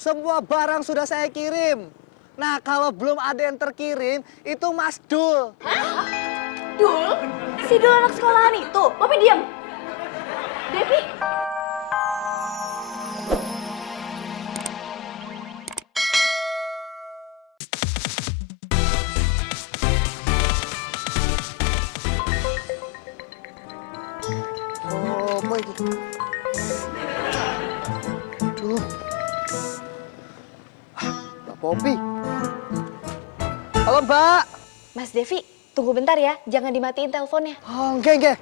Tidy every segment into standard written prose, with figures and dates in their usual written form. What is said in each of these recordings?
semua barang sudah saya kirim. Nah, kalau belum ada yang terkirim, itu Mas Dul. Hah? Dul? Si Dul anak sekolahan itu? Papi diam. Devi? Oh, apa itu? Aduh. Mbak Popi. Halo, Mbak. Mas Devi, tunggu bentar ya. Jangan dimatiin teleponnya. Oh, enggak.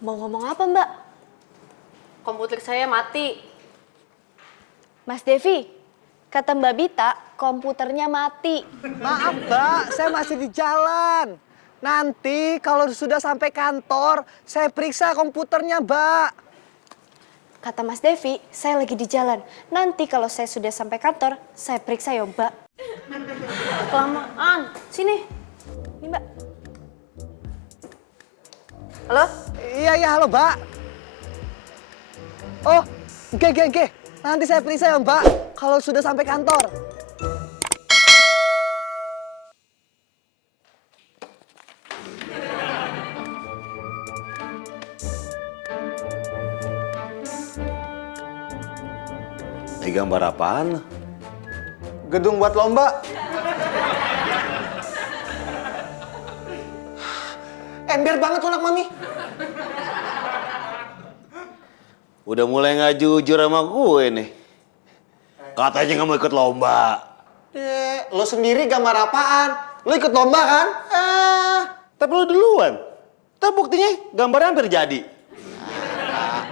Mau ngomong apa, Mbak? Komputer saya mati. Mas Devi, kata Mbak Bita, komputernya mati. Maaf, Mbak. Saya masih di jalan. Nanti kalau sudah sampai kantor, saya periksa komputernya, Mbak. Kata Mas Devi, saya lagi di jalan. Nanti kalau saya sudah sampai kantor, saya periksa ya, Mbak. Kelamaan. Sini. Ini, Mbak. Halo? Iya, halo, Mbak. Oh, enggak. Nanti saya periksa ya, Mbak, kalau sudah sampai kantor. Ini gambar apaan? Gedung buat lomba. Ember banget tuh anak mami. Udah mulai nggak jujur sama gue nih. Katanya nggak mau ikut lomba. Lo sendiri gambar apaan? Lo ikut lomba kan? Tapi lo duluan. Tapi buktinya gambarnya hampir jadi.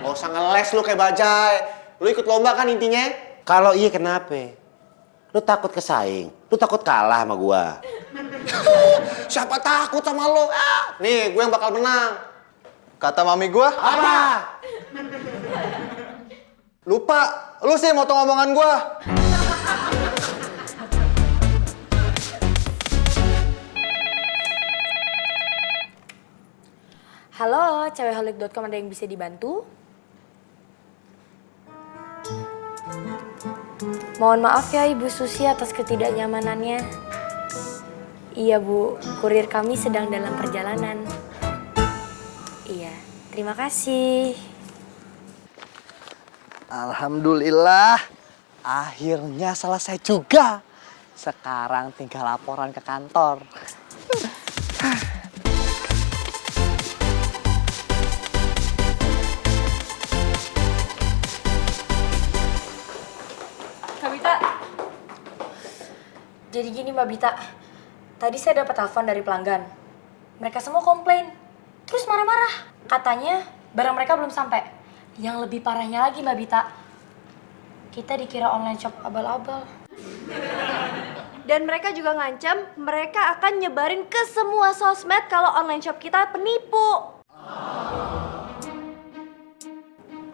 Nggak usah ngeles lo kayak bajai. Lo ikut lomba kan intinya? Kalau iya kenapa? Lo takut kesaing? Lo takut kalah sama gua? Siapa takut sama lo? Nih, gue yang bakal menang. Kata mami gue. Apa? Lupa, lu sih motong omongan gue. Halo, cewekholik.com, ada yang bisa dibantu? Mohon maaf ya Ibu Susi atas ketidaknyamanannya. Iya Bu, kurir kami sedang dalam perjalanan. Iya, terima kasih. Alhamdulillah, akhirnya selesai juga. Sekarang tinggal laporan ke kantor. Mbak Bita. Jadi gini Mbak Bita, tadi saya dapat telepon dari pelanggan. Mereka semua komplain, terus marah-marah. Katanya barang mereka belum sampai. Yang lebih parahnya lagi Mbak Bita, kita dikira online shop abal-abal. Dan mereka juga ngancam mereka akan nyebarin ke semua sosmed kalau online shop kita penipu.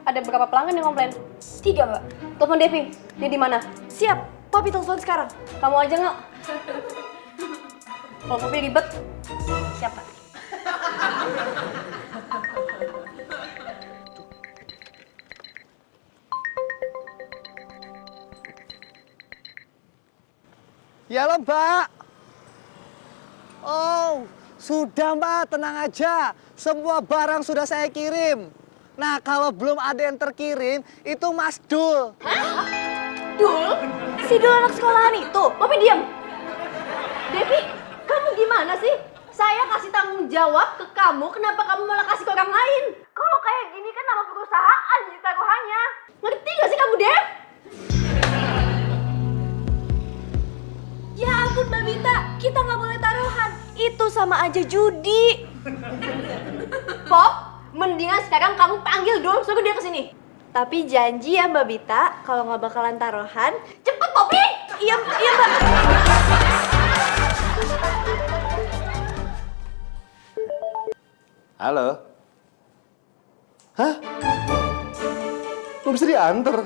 Ada berapa pelanggan yang komplain? 3 Mbak. Telepon Devi. Dia di mana? Siap, Papi telepon sekarang. Kamu aja nggak? Kalau Papi ribet. Siapa? Ya lo, Mbak. Oh, sudah Mbak, tenang aja. Semua barang sudah saya kirim. Nah, kalau belum ada yang terkirim, itu Mas Dul. Hah? Dul? Si Dul anak sekolahan itu? Papi diam. Devi, kamu gimana sih? Saya kasih tanggung jawab ke kamu, kenapa kamu malah kasih ke orang lain? Kalau kayak gini kan nama perusahaan jadi taruhannya. Ngerti gak sih kamu, Dev? Ya ampun Mbak Bita, kita nggak boleh taruhan. Itu sama aja judi. Pop, mendingan sekarang kamu panggil Dul, suruh dia kesini. Tapi janji ya Mbak Bita, kalau nggak bakalan taruhan. Cepet, Popi! Iya Mbak. Halo? Hah? Belum bisa diantar?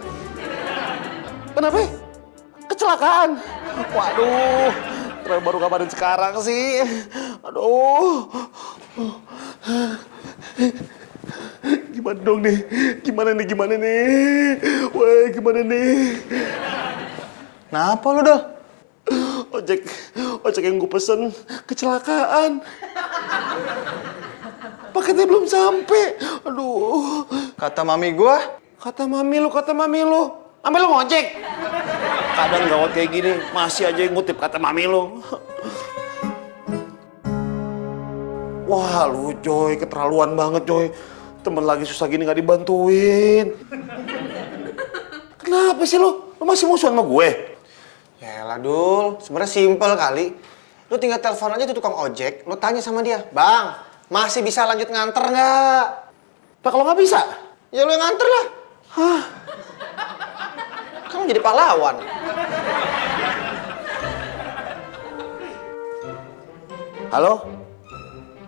Kenapa? Kecelakaan? Waduh, kenapa baru kabarin sekarang sih? Aduh. Gimana dong nih? gimana nih, gimana nih? Wah, gimana nih? Kenapa lu, Dol? Ojek yang gue pesen kecelakaan. Paketnya belum sampai. Aduh. Kata mami gua, Kata mami lu. Mami lu ngojek. Kadang gawat kayak gini, masih aja yang ngutip kata mami lu. Wah, lu Coy, keterlaluan banget Coy. Temen lagi susah gini gak dibantuin. Kenapa sih lu? Lu masih musuhan sama gue? yaelah Dul, sebenarnya simpel kali. Lu tinggal telepon aja tuh tukang ojek, lu tanya sama dia, Bang, masih bisa lanjut nganter nggak? Nah, kalau nggak bisa? Ya lu yang nganter lah. Hah? Kan lu jadi pahlawan. Halo?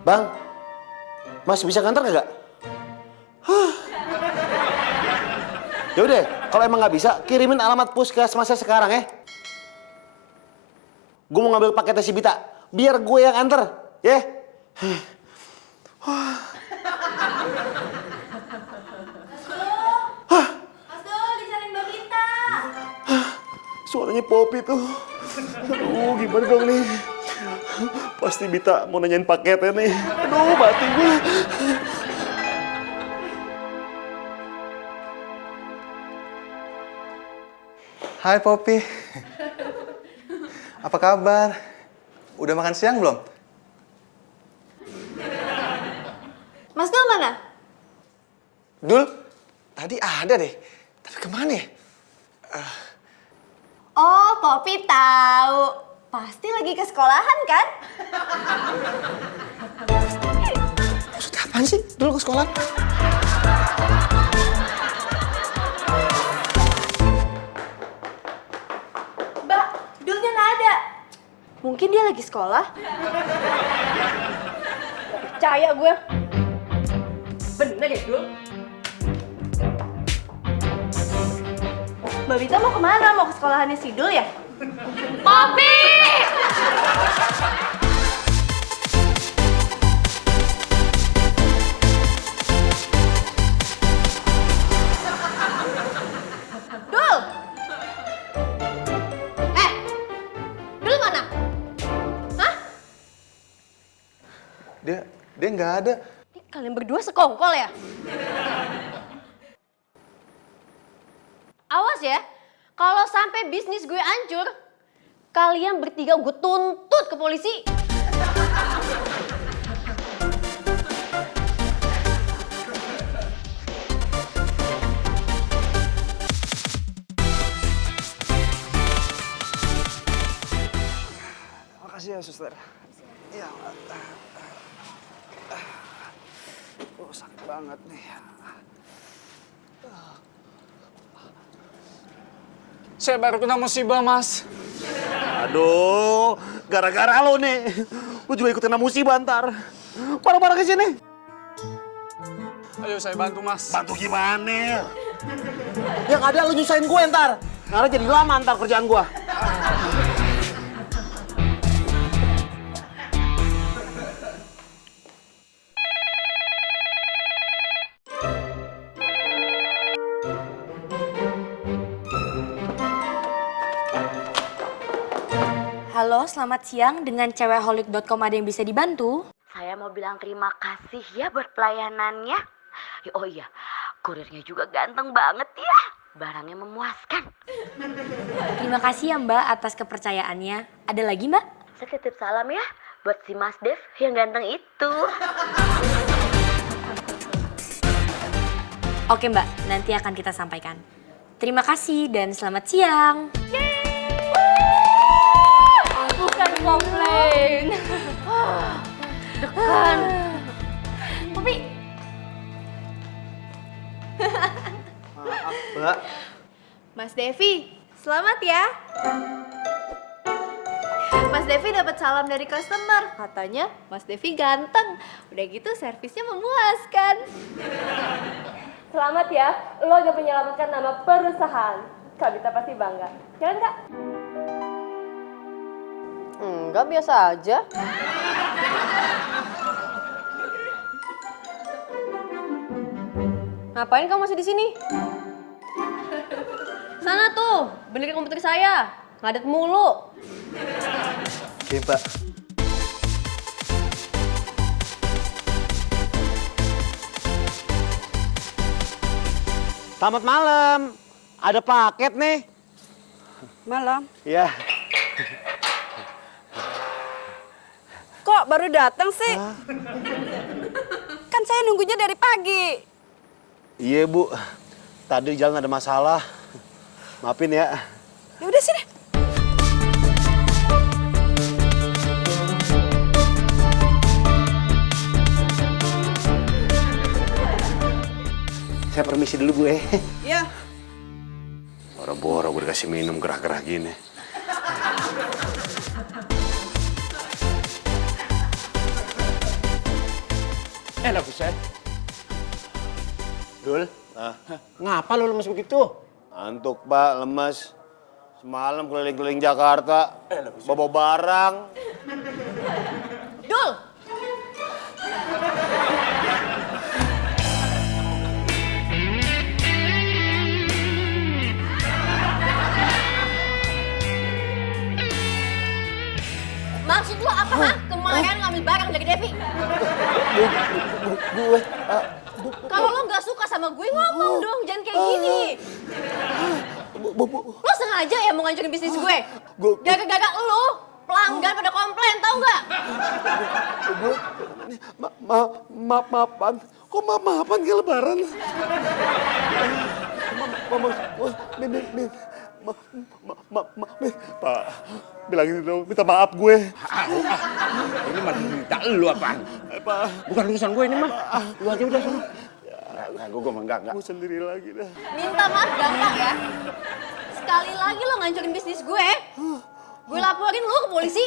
Bang? Masih bisa nganter nggak? Hah? Yaudah, kalau emang nggak bisa, kirimin alamat puskesmasnya sekarang ya. Gue mau ngambil paketnya si Bita, biar gue yang anter, ya. Mas Dul, dicariin Mbak Vita. Suaranya Popi tuh. Aduh, gimana dong nih? Pasti Bita mau nanyain paketnya nih. Aduh, mati gue. Hai Poppy. Apa kabar? Udah makan siang belum? Mas Dul mana? Dul, tadi ada deh. Tapi kemana ya? Oh, Poppy tahu. Pasti lagi ke sekolahan kan? Maksudnya apaan sih? Dul ke sekolah? Mbak, Dulnya nggak ada. Mungkin dia lagi sekolah. Gak percaya gue. Bener ya, Dul? Mbak Vita mau kemana? Mau ke sekolahannya si Dul ya? Poppy! Dul! Dul mana? Hah? Dia nggak ada. Ini kalian berdua sekongkol ya? Awas ya, kalau sampai bisnis gue hancur, kalian bertiga gue tuntut ke polisi. Makasih ya, suster. Ya, sakit banget nih. Saya baru kena musibah, Mas. Aduh, gara-gara lo nih. Lu juga ikut kena musibah ntar. Parah-parah ke sini. Ayo saya bantu, Mas. Bantu gimana? Yang ada lu nyusahin gue ntar. Karena jadi lama ntar kerjaan gue. Halo, selamat siang. Dengan cewekholik.com ada yang bisa dibantu? Saya mau bilang terima kasih ya buat pelayanannya. Oh iya, kurirnya juga ganteng banget ya. Barangnya memuaskan. Terima kasih ya Mbak atas kepercayaannya. Ada lagi Mbak? Saya titip salam ya buat si Mas Dev yang ganteng itu. Oke Mbak, nanti akan kita sampaikan. Terima kasih dan selamat siang. Bukan komplain. Dekan. Tapi Mbak, Mas Devi, selamat ya. Mas Devi dapat salam dari customer. Katanya Mas Devi ganteng. Udah gitu servisnya memuaskan. Selamat ya, lo udah menyelamatkan nama perusahaan. Kak Bita pasti bangga. Ya kan, Kak? Enggak, biasa aja. Ngapain kamu masih di sini? Sana tuh, benerin komputer saya. Ngadet mulu. Oke, Mbak. Selamat malam. Ada paket nih. Malam. Ya. Kok baru datang sih? Kan saya nunggunya dari pagi. Iya, Bu. Tadi di jalan ada masalah. Maafin ya. Ya udah sini. Saya permisi dulu, Bu. Ya. Boro-boro gue dikasih minum gerah-gerah gini. Lah Buset. Dul, ngapa lu lemes begitu? Antuk, Pak, lemes. Semalam keliling-keliling Jakarta, bawa barang. Dul! Maksud lo apa, ha? Kemarin ngambil barang dari Devi? Kalau lo nggak suka sama gue, ngomong dong, jangan kayak gini. Lo sengaja ya mau ngancurin bisnis gue? Gara-gara lo, pelanggan pada komplain, tau nggak? Maafan. Kok maafan ke lebaran? Pak, bilangin dong, minta maaf gue. Ini mah minta lu apaan? Pak. Bukan urusan gue ini mah. Lu aja udah sana. Gue enggak. Gue sendiri lagi dah. Minta maaf gampang ya. Sekali lagi lo ngancurin bisnis gue laporin lo ke polisi.